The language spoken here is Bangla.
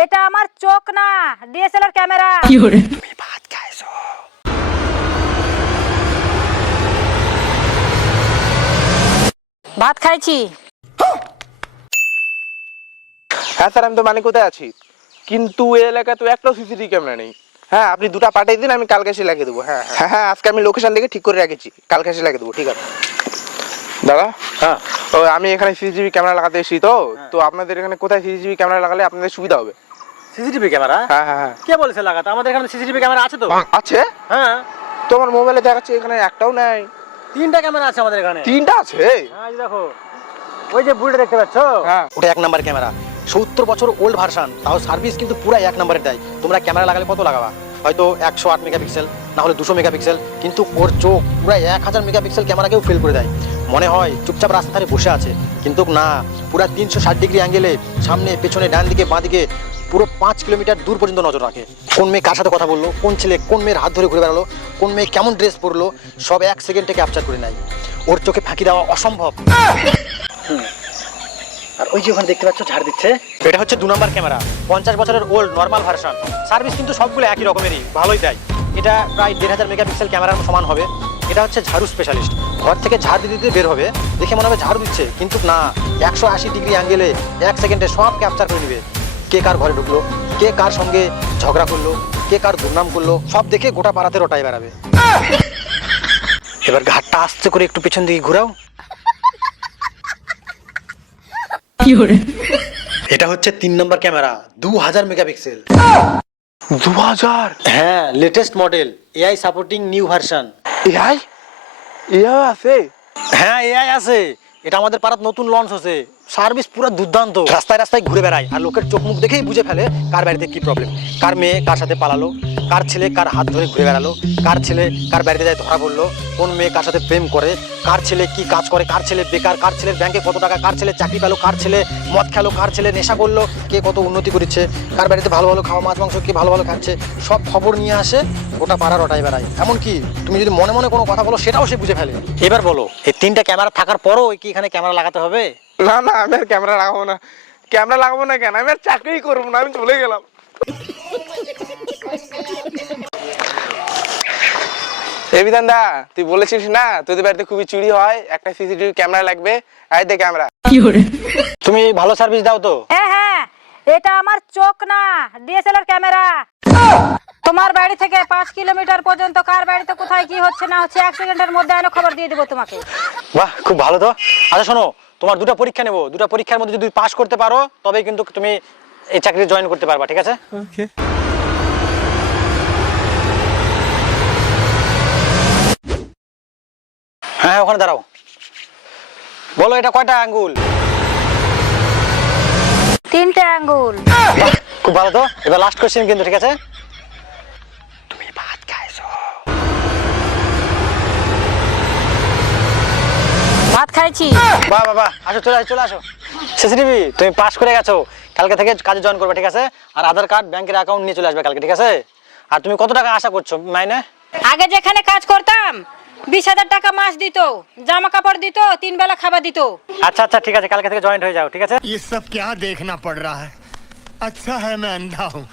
এটা আমার চোখ না, ডিএসএলআর ক্যামেরা। তুমি ভাত খাইছো? ভাত খাইছি। হ্যাঁ স্যার, আমি তো মানে কোথায় আছি, কিন্তু এই এলাকায় তো একটাও সিসিটিভি ক্যামেরা নেই। হ্যাঁ, আপনি দুটো পাঠিয়ে দিন, আমি কালকে এসে লাগিয়ে দেবো। হ্যাঁ হ্যাঁ হ্যাঁ, আজকে আমি লোকেশন দেখে ঠিক করে রেখেছি, কালকে এসে লাগিয়ে দেবো। ঠিক আছে দাদা। হ্যাঁ, ও আমি এখানে সিসিটিভি ক্যামেরা লাগাতে এসেছি, তো আপনাদের এখানে কোথায় সিসিটিভি ক্যামেরা লাগালে আপনাদের সুবিধা হবে? CCTV camera? হ্যাঁ হ্যাঁ হ্যাঁ। কে বলেছে লাগাতে? আমাদের এখানে সিসিটিভি ক্যামেরা আছে তো। আছে? হ্যাঁ, তো আমার মোবাইলে দেখাচ্ছে এখানে একটাও নাই। 3টা ক্যামেরা আছে আমাদের এখানে। 3টা আছে? হ্যাঁ, এই দেখো, ওই যে বুড়িটা দেখতে পাচ্ছ, হ্যাঁ। ওটা 1 নাম্বার ক্যামেরা, 70 বছর ওল্ড ভার্সন, তাও সার্ভিস কিন্তু পুরো 1 নাম্বারের দেয়। তোমরা ক্যামেরা লাগালে কত লাগাবা? হয়তো 108 মেগাপিক্সেল, না হলে 200 মেগাপিক্সেল, কিন্তু ওর চোখ পুরো 1000 মেগাপিক্সেল ক্যামেরাকেও ফেল করে দেয়। মনে হয় চুপচাপ রাস্তার ধারে বসে আছে, কিন্তু না, পুরো 360 ডিগ্রি অ্যাঙ্গেলে সামনে পেছনে ডান দিকে বাঁ দিকে পুরো 5 কিলোমিটার দূর পর্যন্ত নজর রাখে। কোন মেয়ে কার সাথে কথা বললো, কোন ছেলে কোন মেয়ের হাত ধরে ঘুরে বেড়ালো, কোন মেয়ে কেমন ড্রেস পরলো, সব 1 সেকেন্ডে ক্যাপচার করে নেয়। ওর চোখে ফাঁকি দেওয়া অসম্ভব। আর ওই যে ওখানে দেখতে পাচ্ছ ঝাড় দিচ্ছে, এটা হচ্ছে 2 নাম্বার ক্যামেরা, 50 বছরের ওল্ড নর্মাল ভার্সন। সার্ভিস কিন্তু সবগুলো একই রকমেরই, ভালোই দেয়। এটা প্রায় 1500 মেগাপিক্সেল ক্যামেরার সমান হবে। এটা হচ্ছে ঝাড়ু স্পেশালিস্ট, ঘর থেকে ঝাড় দিতে দিতে বের হবে, দেখে মনে হবে ঝাড়ু দিচ্ছে, কিন্তু না, 180 ডিগ্রি অ্যাঙ্গেলে 1 সেকেন্ডে সব ক্যাপচার করে নেবে। কে কার ঘরে ঢুকলো, কে কার সঙ্গে ঝগড়া করলো, কে কার দুর্নাম করলো, সব দেখে গোটা পাড়াতে রটাই বেড়াবে। এবার ঘাটটা আস্তে করে একটু পেছন দিকে ঘুরাও। এটা হচ্ছে 3 নম্বর ক্যামেরা, 2000 মেগাপিক্সেল। 2000? হ্যাঁ, latest model, AI supporting new version. AI? AI আছে? হ্যাঁ, এআই আছে। এটা আমাদের পাড়াত নতুন লঞ্চ হচ্ছে, সার্ভিস পুরো দুর্দান্ত। রাস্তায় রাস্তায় ঘুরে বেড়ায়, আর লোকের চোখ মুখ দেখেই বুঝে ফেলে কার বাড়িতে কি প্রবলেম, কার মেয়ে কার সাথে পালালো, কার ছেলে কার হাত ধরে ঘুরে বেড়ালো, কার ছেলে কার বাড়িতে যায় ধরা পড়লো, কোন মেয়ে কার সাথে প্রেম করে, কার ছেলে কি কাজ করে, কার ছেলে বেকার, কার ছেলের ব্যাংকে কত টাকা, কার ছেলে চাকরি পেলো, কার ছেলে মদ খেলো, কার ছেলে নেশা করলো, কে কত উন্নতি করেছে, কার বাড়িতে ভালো ভালো খাওয়া মাছ মাংস কে ভালো ভালো খাচ্ছে, সব খবর নিয়ে আসে, গোটা পাড়া রটাই বেড়ায়। এমনকি তুমি যদি মনে মনে কোনো কথা বলো সেটাও সে বুঝে ফেলে। এবার বলো, এই 3টা ক্যামেরা থাকার পরও কি এখানে ক্যামেরা লাগাতে হবে? না না, আমি আর ক্যামেরা লাগাবো না। ক্যামেরা লাগাবো না কেন, আমি আর চাকরি করবো না, আমি চলে গেলাম। এই বিধান দা, তুই বলেছিস না তোদের বাড়িতে খুবই চুরি হয়, একটা সিসিটিভি ক্যামেরা লাগবে। আই দে ক্যামেরা। তুমি ভালো সার্ভিস দাও তো? হ্যাঁ হ্যাঁ, এটা আমার চোখ না, ডিএসএলআর ক্যামেরা। তোমার বাড়ি থেকে 5 কিলোমিটার পর্যন্ত কার বাড়িতে কোথায় কি হচ্ছে না হচ্ছে 1 সেকেন্ডের মধ্যে আমি খবর দিয়ে দেবো তোমাকে। বাহ, খুব ভালো তো। আচ্ছা শোনো, তোমার 2টা পরীক্ষা নেবো, 2টা পরীক্ষার মধ্যে যদি পাস করতে পারো তবে কিন্তু তুমি এই চাকরি জয়েন করতে পারবা, ঠিক আছে? হ্যাঁ, ওখানে দাঁড়াও। বলো, এটা কয়টা আঙ্গুল? 3টে আঙ্গুল। বাহ, খুব ভালো তো। এবার লাস্ট কোশ্চেন কিন্তু, ঠিক আছে? তুমি ভাত খাইছো? ভাত খাইছি। বাহ বাহ বাহ, আসো, চলে আসো, চলে আসো। সিসিটিভি তুমি পাস করে গেছো, কালকে থেকে কাজে জয়েন করবে, ঠিক আছে? আর আধার কার্ড ব্যাংকের অ্যাকাউন্ট নিয়ে চলে আসবে কালকে, ঠিক আছে? আর তুমি কত টাকা আশা করছো মাইনে? আগে যেখানে কাজ করতাম 20,000 টাকা মাস দিত, জামা কাপড় দিত, 3 বেলা খাবার দিত। আচ্ছা আচ্ছা, ঠিক আছে, কালকে থেকে জয়েন হয়ে যাও, ঠিক আছে? ये सब क्या देखना पड़ रहा है। अच्छा है मैं अंधा हूँ।